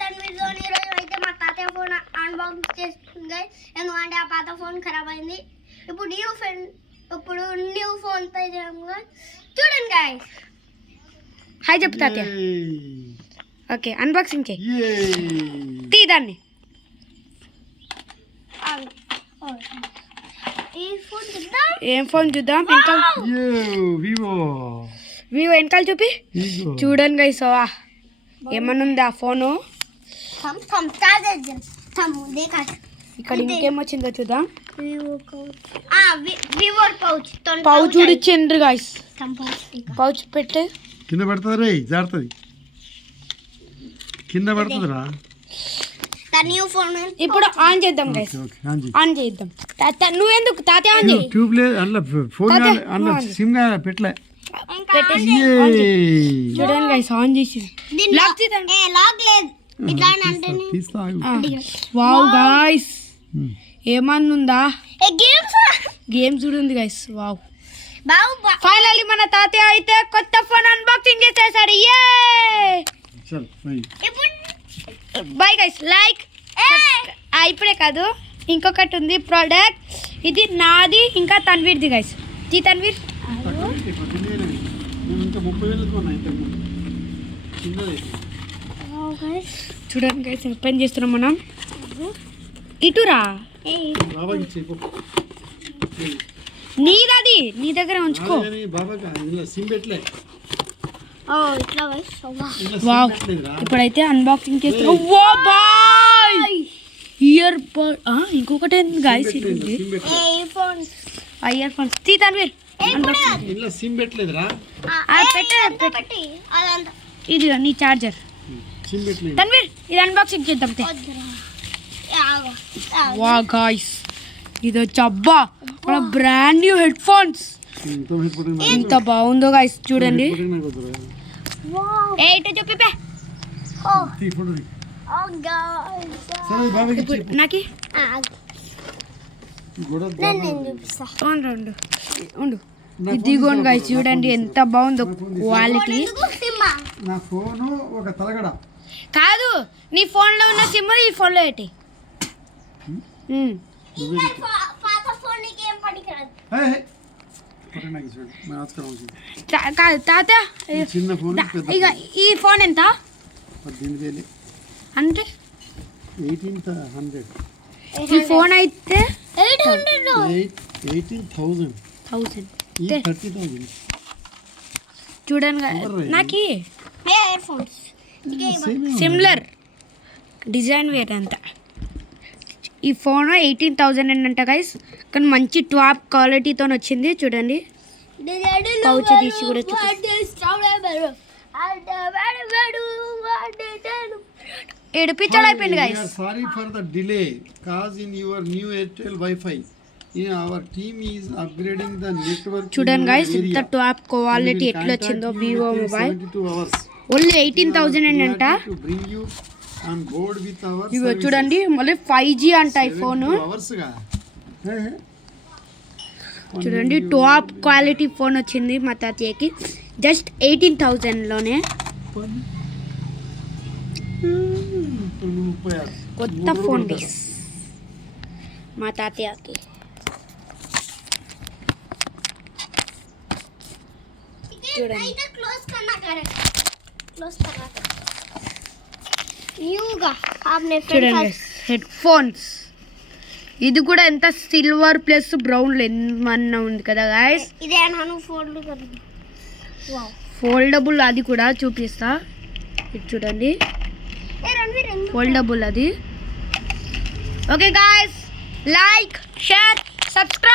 తన్వీర్తో ఈరోజు అయితే మా తాతయ్య ఫోన్ అన్బాక్స్ చేస్తుంది గైస్. ఎందుకంటే ఆ పాత ఫోన్ ఖరాబ్ అయింది. ఇప్పుడు న్యూ ఫోన్ చూడండి గైస్. హాయ్ చెప్పు తాతయ్య. ఓకే అన్బాక్సింగ్ చేయి. తీ దాన్ని. ఏం ఫోన్ చూద్దాం. వివో వెనకాల చూపి చూడండి గైస్. ఏమన్నా ఉంది ఆ ఫోను. ఇక్కడ ఇంకేమొచ్చిందో చూద్దాం. Pouch చూడిచ్చిండ్రు guys. పౌచ్ పెట్టి కింద పడుతుంది రే, జారుతుంది కింద పడుతుందిరా. ఇప్పుడు ఆన్ చేద్దాం గైస్. ఆన్ చేద్దాం. నువ్వెందుకు తాతయ్య ఆన్ చేయి. ట్యూబ్ లేదు అందులో, ఫోన్ అందులో సిమ్ పెట్టలే. చూడండి గైస్ ఆన్ చేసి. వావ్ గైస్ ఏమన్నుందా. గేమ్స్ కూడా ఉంది గైస్. వావ్ ఫైనల్లీ మన తాతయ్య అయితే కొత్త ఫోన్ అన్బాక్సింగ్ చేసేసాడు. Bye guys. లైక్ ఇప్పుడే కాదు ఇంకొకటి ఉంది ప్రోడక్ట్. ఇది నాది ఇంకా తన్వీర్ది గైస్. జీ తన్వీర్ చూడండి గైస్ ఓపెన్ చేస్తున్నాం మనం. ఇటురా నీదది నీ దగ్గర ఉంచుకో. వావ్ ఇప్పుడైతే అన్బాక్సింగ్ చేస్తున్నాం. ఇయర్ బడ్ ఇంకొకటి ఏంది గైస్. ఇయర్ ఫోన్స్ తీ తన్వీర్. ఇది నీ చార్జర్ తన్వీర్. ఇది అన్బాక్సింగ్ చేద్దాం. వా గాయ్స్ ఇది వచ్చి అబ్బా మన బ్రాండ్ న్యూ హెడ్ ఫోన్స్. ఎంత బాగుందో గాయ్స్ చూడండి. నాకి ఉండు. ఇదిగోండి గాయ్స్ చూడండి ఎంత బాగుందో క్వాలిటీ. కాదు నీ ఫోన్ లో ఉన్న సిమ్ ఈ ఫోన్ లో పెట్టి. తాత ఇక ఈ ఫోన్ ఎంత అంటే ఈ ఫోన్ అయితే 18,000 చూడండి నాకు సిమిలర్ డిజైన్ వేరే అంతా. ఈ ఫోన్ 18,000 అంట గైస్. కానీ మంచి టాప్ క్వాలిటీతో వచ్చింది చూడండి. పౌచ్ తీసి కూడా ఏడిపించాడు అయిపోయింది guys. Sorry for the delay cause in your new Airtel wifi. Our team is upgrading the network. చూడండి గైస్ ఇంత టాప్ క్వాలిటీ ఎట్లా వచ్చిందో వివో మొబైల్. ఓన్లీ 18,000 అంట. ఇవి చూడండి మళ్ళీ 5G అంట ఈ ఫోన్. చూడండి టాప్ క్వాలిటీ ఫోన్ వచ్చింది మా తాతయ్యకి జస్ట్ 18,000లోనే. కొత్త ఫోన్ డీస్ మా తాతయ్యకి. చూడండి చూడండి హెడ్ ఫోన్స్. ఇది కూడా ఎంత సిల్వర్ ప్లస్ బ్రౌన్ ఏమన్నా ఉంది కదా గాయస్. ఫోల్డబుల్ అది కూడా చూపిస్తా. ఇది చూడండి ఫోల్డబుల్ అది. Okay guys like share subscribe.